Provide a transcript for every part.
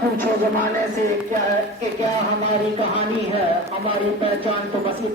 پوچھو زمانے سے کہ کیا ہماری کہانی ہے، ہماری پہچان تو بس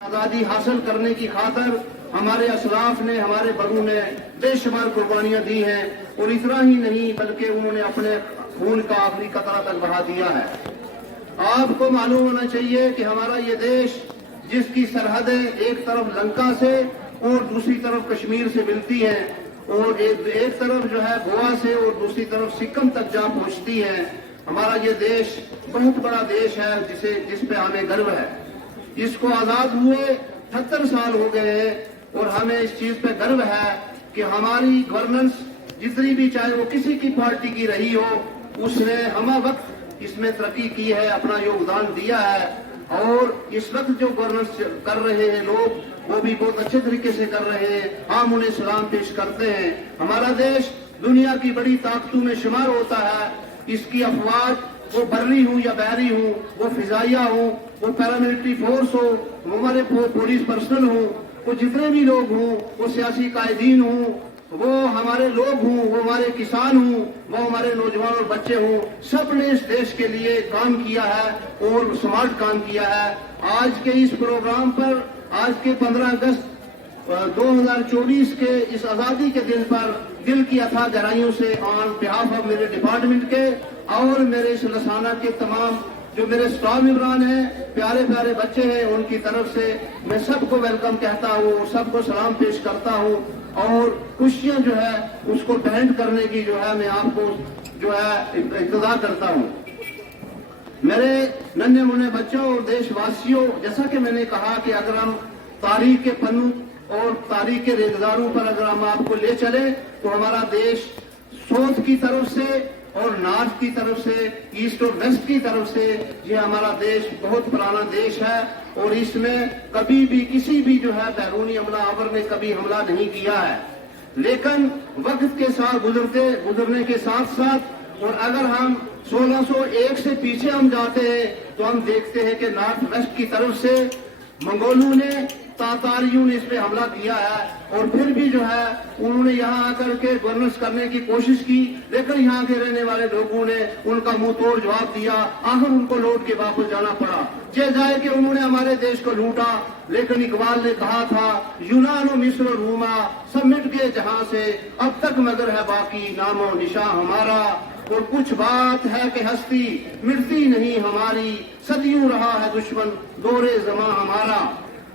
آزادی حاصل کرنے کی خاطر ہمارے اسلاف نے، ہمارے بڑوں نے بے شمار قربانیاں دی ہیں، اور اتنا ہی نہیں بلکہ انہوں نے اپنے خون کا آخری قطرہ تک بہا دیا ہے۔ آپ کو معلوم ہونا چاہیے کہ ہمارا یہ دیش، جس کی سرحدیں ایک طرف لنکا سے اور دوسری طرف کشمیر سے ملتی ہیں، اور ایک طرف جو ہے گوا سے اور دوسری طرف سکم تک جا پہنچتی ہیں، ہمارا یہ دیش بہت بڑا دیش ہے جس پہ ہمیں گرو ہے۔ اس کو آزاد ہوئے 78 سال ہو گئے ہیں، اور ہمیں اس چیز پہ گرو ہے کہ ہماری گورننس جتنی بھی، چاہے وہ کسی کی پارٹی کی رہی ہو، اس نے ہمہ وقت اس میں ترقی کی ہے، اپنا یوگدان دیا ہے، اور اس وقت جو گورننس کر رہے ہیں لوگ، وہ بھی بہت اچھے طریقے سے کر رہے ہیں، ہم انہیں سلام پیش کرتے ہیں۔ ہمارا دیش دنیا کی بڑی طاقتوں میں شمار ہوتا ہے، اس کی افواج، وہ بری ہوں یا بحری ہوں، وہ فضائیہ ہوں، وہ پیراملٹری فورس ہو، وہ ہمارے پولیس پرسنل ہوں، وہ جتنے بھی لوگ ہوں، وہ سیاسی قائدین ہوں، وہ ہمارے لوگ ہوں، وہ ہمارے کسان ہوں، وہ ہمارے نوجوان اور بچے ہوں، سب نے اس دیش کے لیے کام کیا ہے اور سمارٹ کام کیا ہے۔ آج کے اس پروگرام پر، آج کے 15 اگست 2024 کے اس آزادی کے دن پر دل کی اتھا گہرائیوں سے آن بہاف آف میرے ڈپارٹمنٹ کے اور میرے اس رسانہ کے تمام جو میرے سٹاف ممبران ہیں، پیارے پیارے بچے ہیں، ان کی طرف سے میں سب کو ویلکم کہتا ہوں، سب کو سلام پیش کرتا ہوں، اور خوشیاں جو ہے اس کو بینڈ کرنے کی جو ہے میں آپ کو جو ہے اقتدا کرتا ہوں۔ میرے ننھے منھے بچوں اور دیش واسیوں، جیسا کہ میں نے کہا کہ اگر ہم تاریخ کے پنوں اور تاریخ کے ریزگاروں پر اگر ہم آپ کو لے چلیں تو ہمارا دیش ساؤتھ کی طرف سے اور نارتھ کی طرف سے، ایسٹ اور ویسٹ کی طرف سے، یہ ہمارا دیش بہت پرانا دیش ہے، اور اس میں کبھی بھی کسی بھی جو ہے بیرونی حملہ آور نے کبھی حملہ نہیں کیا ہے۔ لیکن وقت کے ساتھ گزرنے کے ساتھ ساتھ، اور اگر ہم 1601 سے پیچھے ہم جاتے ہیں تو ہم دیکھتے ہیں کہ نارتھ ویسٹ کی طرف سے منگولوں نے तातारियों ने इस पे हमला किया है, और फिर भी जो है उन्होंने यहाँ आकर के गवर्नेंस करने की कोशिश की, लेकिन यहाँ के रहने वाले लोगों ने उनका मुंह तोड़ जवाब दिया। आखिर उनको लौट के वापस जाना पड़ा। ये जाए कि उन्होंने हमारे देश को लूटा, लेकिन इकबाल ने कहा था यूनान मिस्र रूमा सब मिट गए जहां से, अब तक मगर है बाकी नामो निशा हमारा। और कुछ बात है कि हस्ती मिटती नहीं हमारी, सदियों रहा है दुश्मन दौरे जमा हमारा।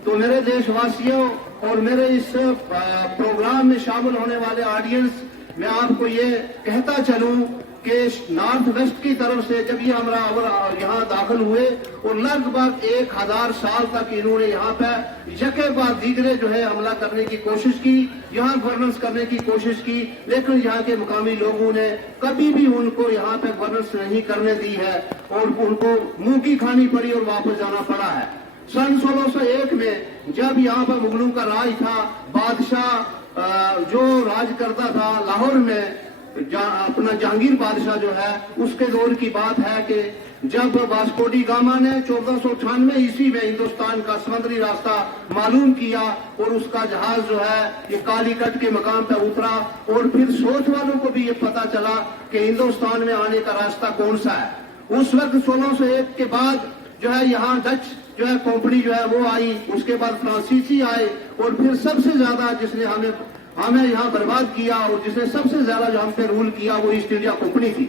तो मेरे देशवासियों और मेरे इस प्रोग्राम में शामिल होने वाले ऑडियंस, मैं आपको ये कहता चलूं कि नॉर्थ वेस्ट की तरफ से जब ये हमरा यहाँ दाखिल हुए और लगभग 1000 साल तक इन्होंने यहाँ पे यके बाद दीगरे जो है हमला करने की कोशिश की, यहाँ गवर्नेंस करने की कोशिश की, लेकिन यहाँ के मुकामी लोगों ने कभी भी उनको यहाँ पे गवर्नेंस नहीं करने दी है और उनको मुंह की खानी पड़ी और वापस जाना पड़ा है। सन 1601 में जब यहाँ पर मुगलों का राज था, बादशाह जो राज करता था लाहौर में, अपना जहांगीर बादशाह जो है, उसके दौर की बात है कि जब वास्को डी गामा ने 1498 ईस्वी में हिंदुस्तान का समुद्री रास्ता मालूम किया और उसका जहाज जो है ये कालीकट के मकाम पर उतरा, और फिर सोच वालों को भी ये पता चला कि हिंदुस्तान में आने का रास्ता कौन सा है। उस वक्त 1601 के बाद जो है यहाँ डच जो है कंपनी जो है वो आई, उसके बाद फ्रांसीसी आए, और फिर सबसे ज्यादा जिसने हमें यहाँ बर्बाद किया और जिसने सबसे ज्यादा जो हम पे रूल किया वो ईस्ट इंडिया कंपनी थी।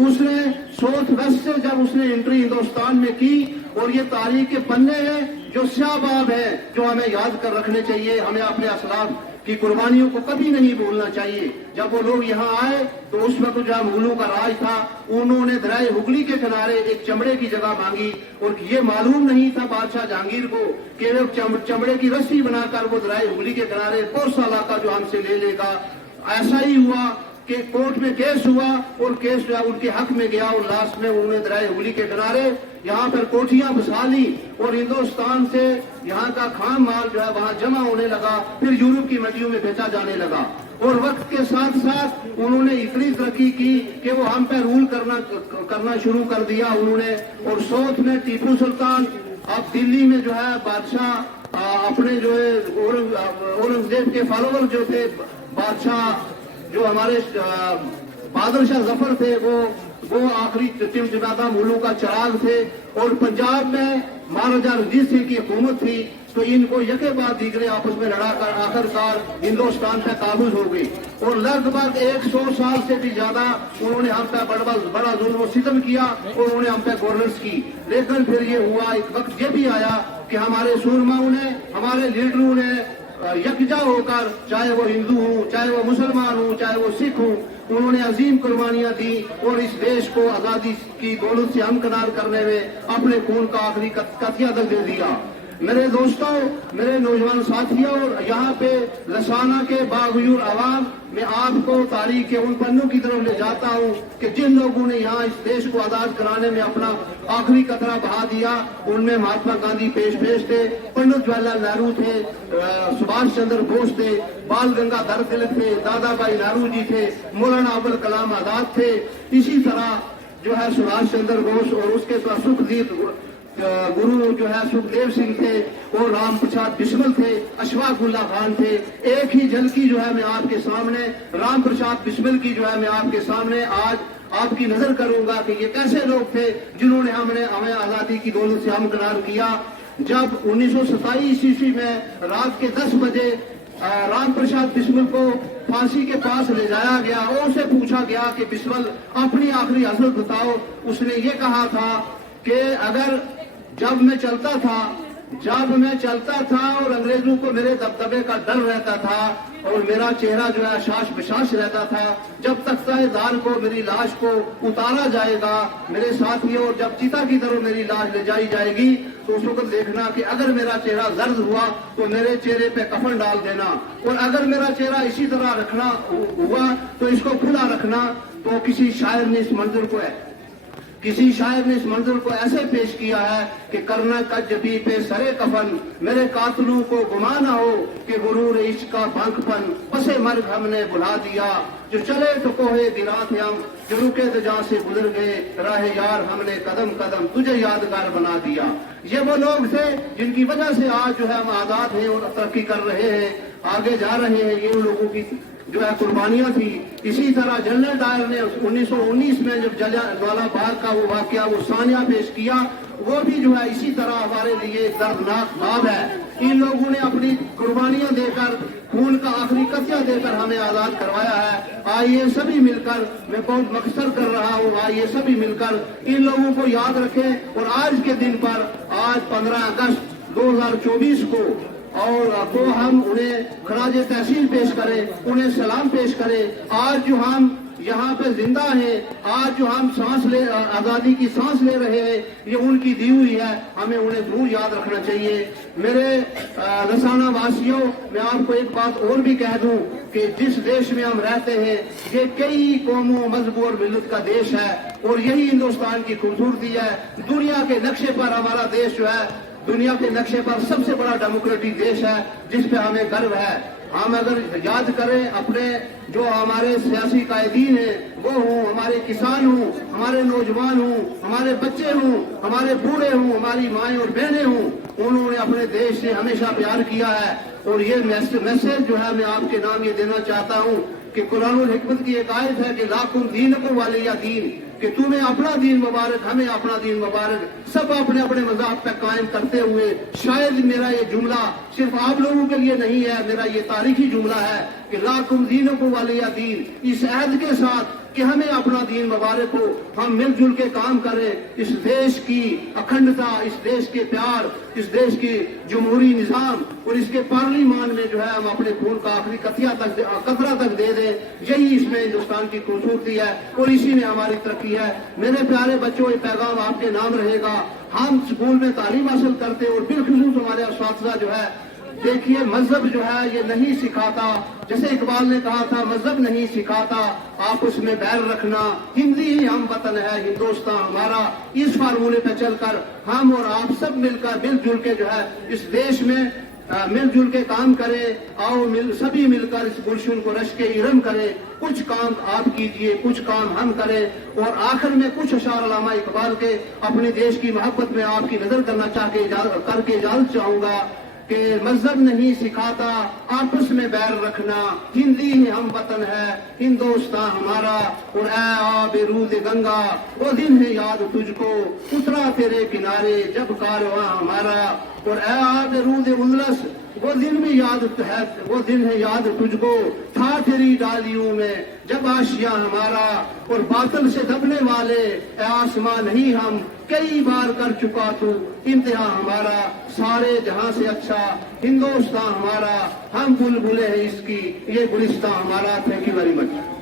उसने साउथ वेस्ट से जब उसने एंट्री हिंदुस्तान में की, और ये तारीख के पन्ने हैं जो स्याबाब है, जो हमें याद कर रखने चाहिए। हमें अपने असलाफ की कुर्बानियों को कभी नहीं भूलना चाहिए। जब वो लोग यहाँ आए तो उस वक्त जहाँ मुगलों का राज था, उन्होंने दरियाए हुगली के किनारे एक चमड़े की जगह मांगी, और ये मालूम नहीं था बादशाह जहांगीर को कि वो चमड़े की रस्सी बनाकर वो दरियाए हुगली के किनारे कोसा इलाका जो हमसे ले लेगा। ऐसा ही हुआ कि कोर्ट में केस हुआ और केस जो है उनके हक में गया, और लास्ट में उन्होंने दरियाए हुगली के किनारे यहाँ पर कोठियां बसा ली, और हिंदुस्तान से यहाँ का खाम माल जो है वहाँ जमा होने लगा, फिर यूरोप की मंडियों में बेचा जाने लगा। और वक्त के साथ साथ उन्होंने इतनी तरक्की की कि वो हम पे रूल करना शुरू कर दिया उन्होंने। और साउथ में टीपू सुल्तान, अब दिल्ली में जो है बादशाह अपने जो है औरंगजेब के फॉलोवर जो थे, बादशाह जो हमारे बहादुर शाह जफर थे, वो आखिरी टिमटिमाता मुगलों का चिराग थे। और पंजाब में महाराजा रणजीत सिंह की हुकूमत थी, तो इनको यके बाद दीगरे आपस में लड़ाकर आखिरकार हिंदुस्तान पे काबूज हो गई। और लगभग 100 साल से भी ज्यादा उन्होंने हम पे बड़ा जुल्म सितम किया और उन्होंने हम पे गवर्नेंस की। लेकिन फिर ये हुआ, एक वक्त ये भी आया कि हमारे सूरमाओं ने, हमारे लीडरों ने यकजा होकर, चाहे वो हिंदू हो, चाहे वो मुसलमान हो, चाहे वो सिख हो, उन्होंने अजीम कुर्बानियां दी और इस देश को आजादी की दौलत से हमकिनार करने में अपने खून का आखिरी कतिया तक दे दिया। मेरे दोस्तों, मेरे नौजवान साथियों, यहाँ पे लसाना के बावजूद आवाम में आपको तारीख के उन पन्नों की तरफ ले जाता हूँ कि जिन लोगों ने यहाँ इस देश को आजाद कराने में अपना आखिरी कतरा बहा दिया। उनमें महात्मा गांधी पेश थे, पंडित जवाहरलाल नेहरू थे, सुभाष चंद्र बोस थे, बाल गंगाधर तिलक थे, दादा भाई नेहरू जी थे, मौलाना अबुल कलाम आजाद थे। इसी तरह जो है सुभाष चंद्र बोस और उसके साथ सुखदेव गुरु जो है सुखदेव सिंह थे, और राम प्रसाद बिस्मिल थे, अशफाक उल्ला खान थे। एक ही झलकी जो है मैं आपके सामने राम प्रसाद बिस्मिल की जो है मैं आपके सामने आज आपकी नजर करूंगा कि ये कैसे लोग थे जिन्होंने हमें आजादी की दौलत से हमकिनार किया। जब 1927 ईस्वी में रात के 10 बजे राम प्रसाद बिस्मिल को फांसी के पास ले जाया गया और उससे पूछा गया कि बिस्मिल अपनी आखिरी हसरत बताओ। उसने ये कहा था कि अगर जब मैं चलता था और अंग्रेजों को मेरे दबदबे का डर रहता था और मेरा चेहरा जो है शाश बिशाश रहता था, जब तक तहदार को मेरी लाश को उतारा जाएगा मेरे साथियों, और जब चिता की तरफ मेरी लाश ले जाई जाएगी तो उस वक्त देखना कि अगर मेरा चेहरा जर्द हुआ तो मेरे चेहरे पे कफन डाल देना, और अगर मेरा चेहरा इसी तरह रखना हुआ तो इसको खुला रखना। तो किसी शायर ने इस मंजर को ऐसे पेश किया है कि करना कजबी पे सरे कफन, मेरे कातलों को गुमा ना हो कि गुरूर इश्क का बांकपन, पसे मर्ग हमने बुला दिया। जो चले तो कोहे गिरा थे हम, जो रुके तो जहाँ से गुजर गए राह यार हमने कदम कदम तुझे यादगार बना दिया। ये वो लोग थे जिनकी वजह से आज जो है हम आजाद हैं और तरक्की कर रहे हैं, आगे जा रहे हैं। ये उन लोगों की जो है कुर्बानियां थी। इसी तरह जनरल डायर ने 1919 में जब जलियांवाला बाग का वो वाकया वो सानिया पेश किया, वो भी जो है इसी तरह हमारे लिए दर्दनाक बाब है। इन लोगों ने अपनी कुर्बानियां देकर, खून का आखिरी कतरा देकर हमें आजाद करवाया है। आइए सभी मिलकर, मैं बहुत मकसद कर रहा हूँ, आइए सभी मिलकर इन लोगों को याद रखें और आज के दिन पर, आज 15 अगस्त 2024 को और हम उन्हें खराज तहसीन पेश करें, उन्हें सलाम पेश करें। आज जो हम यहाँ पे जिंदा हैं, आज जो हम आजादी की सांस ले रहे हैं, ये उनकी दी हुई है, हमें उन्हें जरूर याद रखना चाहिए। मेरे रसाना वासियों, मैं आपको एक बात और भी कह दूं कि जिस देश में हम रहते हैं, ये कई कौमों, मजहबों और मिल्लत का देश है और यही हिंदुस्तान की खूबसूरती है। दुनिया के नक्शे पर हमारा देश जो है, दुनिया के नक्शे पर सबसे बड़ा डेमोक्रेटिक देश है, जिस पे हमें गर्व है। हम अगर याद करें अपने जो हमारे सियासी कायदीन हैं, वो हूँ, हमारे किसान हूँ, हमारे नौजवान हूँ, हमारे बच्चे हूँ, हमारे बूढ़े हूँ, हमारी माएँ और बहनें हूँ, उन्होंने अपने देश से हमेशा प्यार किया है। और ये मैसेज जो है मैं आपके नाम ये देना चाहता हूँ कि कुरानुल हिकमत की एक आयत है कि लाकुम दीनकुम वलिया दीन, कि तुम्हें अपना दीन मुबारक, हमें अपना दीन मुबारक, सब अपने अपने मज़हब पे कायम करते हुए। शायद मेरा ये जुमला सिर्फ आप लोगों के लिए नहीं है, मेरा ये तारीखी जुमला है कि लाकुम दीनकुम वलिया दीन, इस अहद के साथ कि हमें अपना दीन मुबारक हो, हम मिलजुल के काम करें। इस देश की अखंडता, इस देश के प्यार, इस देश की जमहूरी निज़ाम और इसके पार्लिमान में जो है हम अपने खून का आखिरी कतरा तक दे दें। यही इसमें हिंदुस्तान की खूबसूरती है और इसी में हमारी तरक्की है। मेरे प्यारे बच्चों, ये पैगाम आपके नाम रहेगा। हम स्कूल में तालीम हासिल करते और बिलखुसूस हमारे असातिज़ा जो है, देखिए मजहब जो है ये नहीं सिखाता, जैसे इकबाल ने कहा था, मजहब नहीं सिखाता आपस में बैर रखना, हिंदी ही हम वतन है, हिंदुस्तान हमारा। इस फार्मूले पे चलकर हम और आप सब मिलकर मिलजुल के जो है इस देश में मिलजुल के काम करें। आओ सभी मिलकर इस गुलशन को रश्के इरम करें। कुछ काम आप कीजिए, कुछ काम हम करें। और आखिर में कुछ अशार अल्लामा इकबाल के अपने देश की मोहब्बत में आपकी नजर करना करके इजाजत चाहूंगा कि मजहब नहीं सिखाता आपस में बैर रखना, हिंदी ही हम वतन है, हिंदुस्तान हमारा। और ऐ आबे रूद गंगा, वो दिन है याद तुझको, उतरा तेरे किनारे जब कारवां हमारा। और ऐ आबे रूद उल्लस, वो दिन भी याद है, वो दिन है याद तुझको, था तेरी डालियों में जब आशिया हमारा। और बादल से दबने वाले ऐ आसमां नहीं हम, कई बार कर चुका तू इम्तिहान हमारा। सारे जहां से अच्छा हिंदुस्तान हमारा, हम बुलबुले हैं इसकी, ये गुलिस्तान हमारा। Thank you very much.